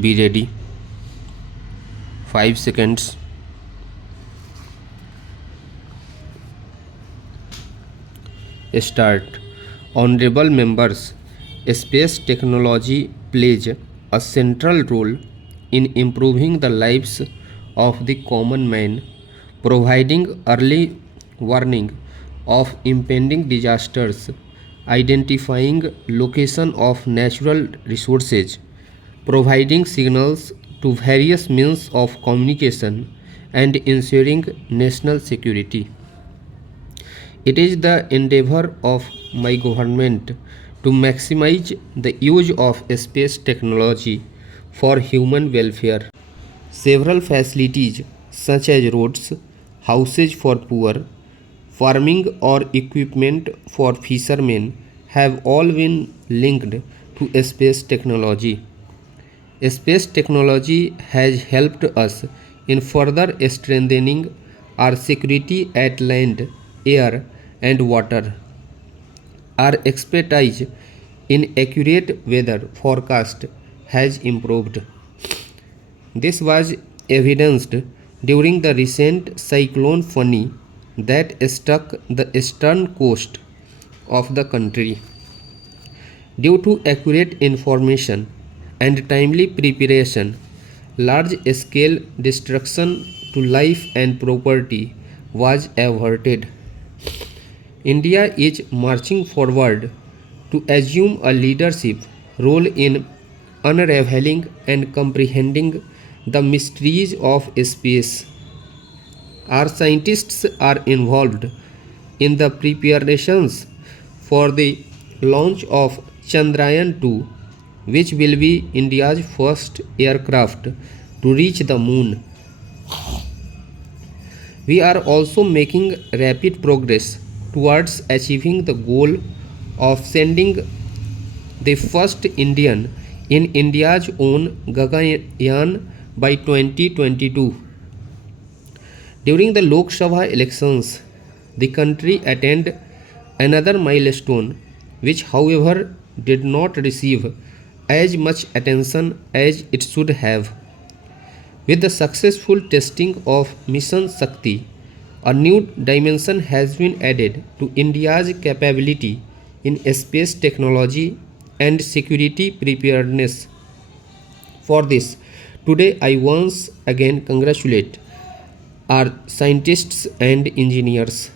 Be ready. 5 seconds. Start. Honorable members, space technology plays a central role in improving the lives of the common man, providing early warning of impending disasters, identifying location of natural resources, providing signals to various means of communication, and ensuring national security. It is the endeavor of my government to maximize the use of space technology for human welfare. Several facilities such as roads, houses for poor, farming or equipment for fishermen have all been linked to space technology. Space technology has helped us in further strengthening our security at land, air, and water. Our expertise in accurate weather forecast has improved. This was evidenced during the recent cyclone Fani that struck the eastern coast of the country. Due to accurate information and timely preparation, large scale destruction to life and property was averted. India is marching forward to assume a leadership role in unraveling and comprehending the mysteries of space. Our scientists are involved in the preparations for the launch of Chandrayaan 2, which will be India's first aircraft to reach the moon. We are also making rapid progress towards achieving the goal of sending the first Indian in India's own Gaganyaan by 2022. During the Lok Sabha elections, the country attained another milestone, which, however, did not receive as much attention as it should have. With the successful testing of Mission Shakti, a new dimension has been added to India's capability in space technology and security preparedness. For this, today I once again congratulate our scientists and engineers.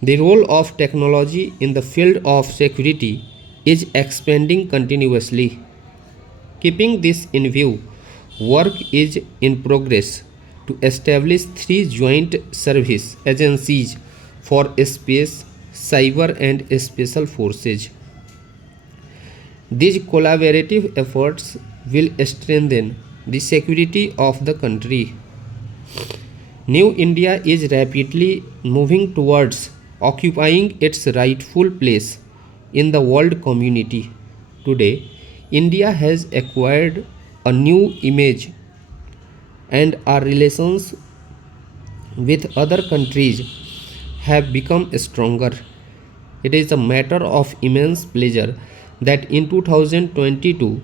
The role of technology in the field of security is expanding continuously. Keeping this in view, work is in progress to establish three joint service agencies for space, cyber, and special forces. These collaborative efforts will strengthen the security of the country. New India is rapidly moving towards occupying its rightful place in the world community. Today, India has acquired a new image and our relations with other countries have become stronger. It is a matter of immense pleasure that in 2022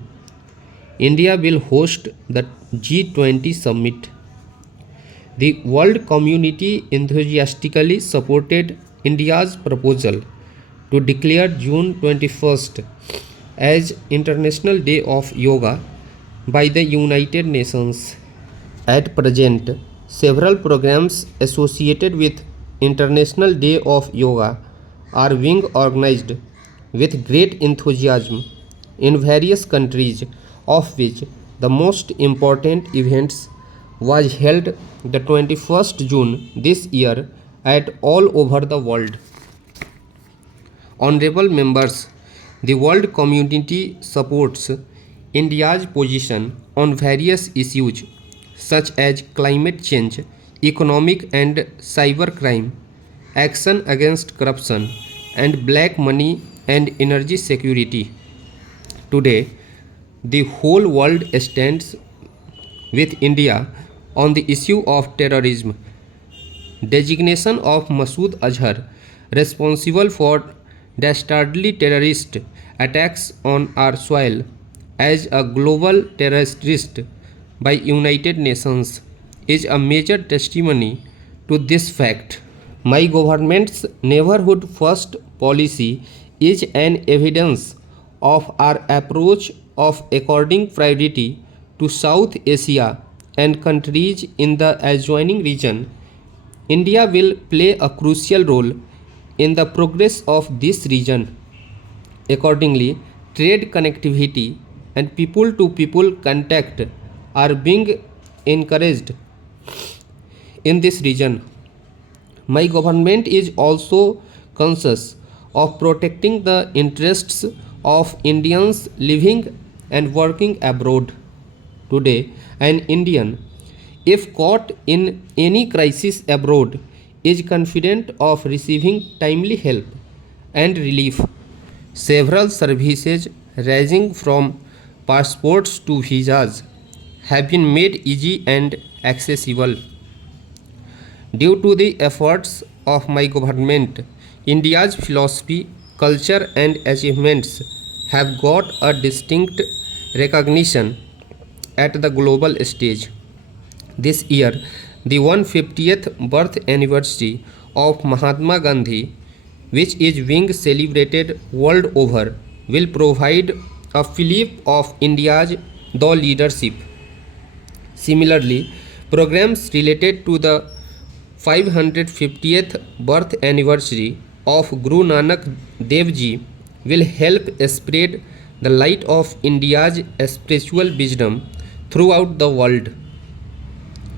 India will host the G20 summit. The world community enthusiastically supported India's proposal to declare June 21st as International Day of Yoga by the United Nations. At present, several programs associated with International Day of Yoga are being organized with great enthusiasm in various countries, of which the most important events was held the 21st June this year at all over the world. Honorable members, the world community supports India's position on various issues such as climate change, economic and cyber crime, action against corruption, and black money and energy security. Today, the whole world stands with India on the issue of terrorism. Designation of Masood Azhar responsible for dastardly terrorist attacks on our soil as a global terrorist by United Nations is a major testimony to this fact. My government's neighborhood first policy is an evidence of our approach of according priority to South Asia and countries in the adjoining region. India will play a crucial role in the progress of this region. Accordingly, trade connectivity and people to people contact are being encouraged in this region. My government is also conscious of protecting the interests of Indians living and working abroad. Today, an Indian, if caught in any crisis abroad, is confident of receiving timely help and relief. Several services ranging from passports to visas have been made easy and accessible. Due to the efforts of my government, India's philosophy, culture, and achievements have got a distinct recognition at the global stage. This year, the 150th birth anniversary of Mahatma Gandhi, which is being celebrated world over, will provide a fillip of India's thought leadership. Similarly, programs related to the 550th birth anniversary of Guru Nanak Dev Ji will help spread the light of India's spiritual wisdom throughout the world.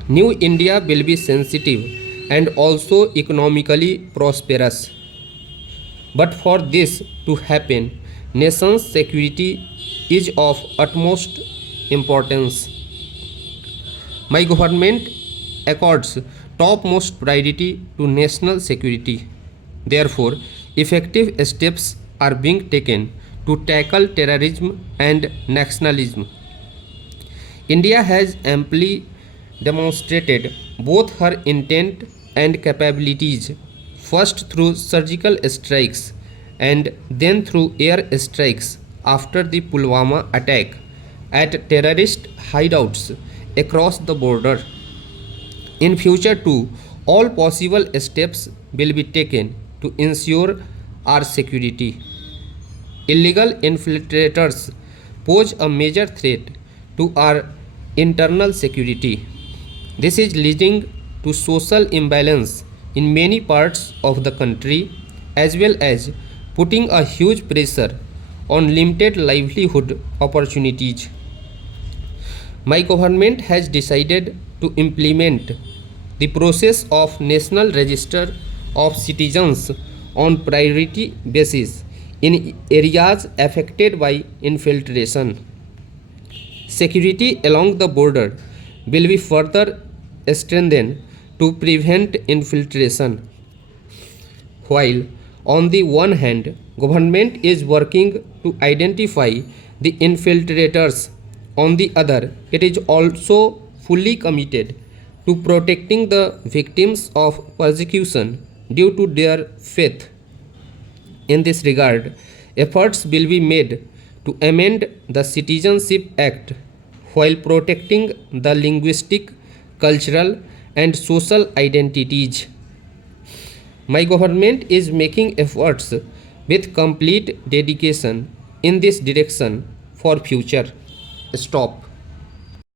New India will be sensitive and also economically prosperous. But for this to happen, nation's security is of utmost importance. My government accords topmost priority to national security. Therefore, effective steps are being taken to tackle terrorism and nationalism. India has amply demonstrated both her intent and capabilities, first through surgical strikes and then through air strikes after the Pulwama attack at terrorist hideouts across the border. In future too, all possible steps will be taken to ensure our security. Illegal infiltrators pose a major threat to our internal security. This is leading to social imbalance in many parts of the country as well as putting a huge pressure on limited livelihood opportunities. My government has decided to implement the process of National Register of Citizens on priority basis in areas affected by infiltration. Security along the border will be further strengthened to prevent infiltration. While on the one hand, government is working to identify the infiltrators, on the other, it is also fully committed to protecting the victims of persecution due to their faith. In this regard, efforts will be made to amend the Citizenship Act while protecting the linguistic, cultural, and social identities. My government is making efforts with complete dedication in this direction for future. Stop.